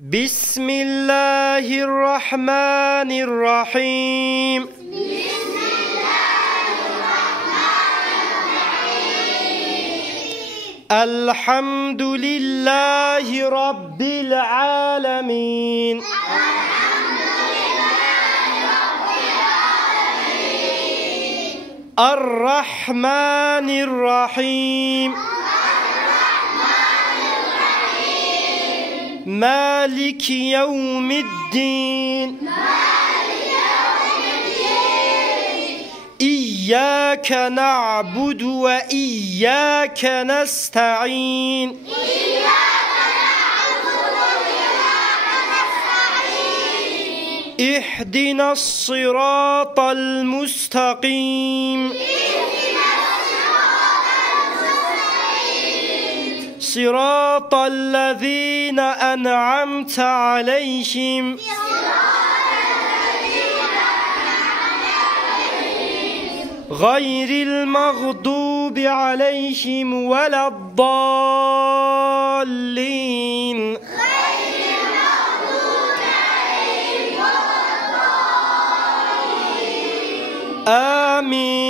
بسم الله الرحمن الرحيم. الحمد لله رب العالمين. الرحمن الرحيم. مالك يوم الدين. إياك نعبد وإياك نستعين. اهدنا الصراط المستقيم. صراط الذين أنعمت عليهم غير المغضوب عليهم ولا الضالين. آمين.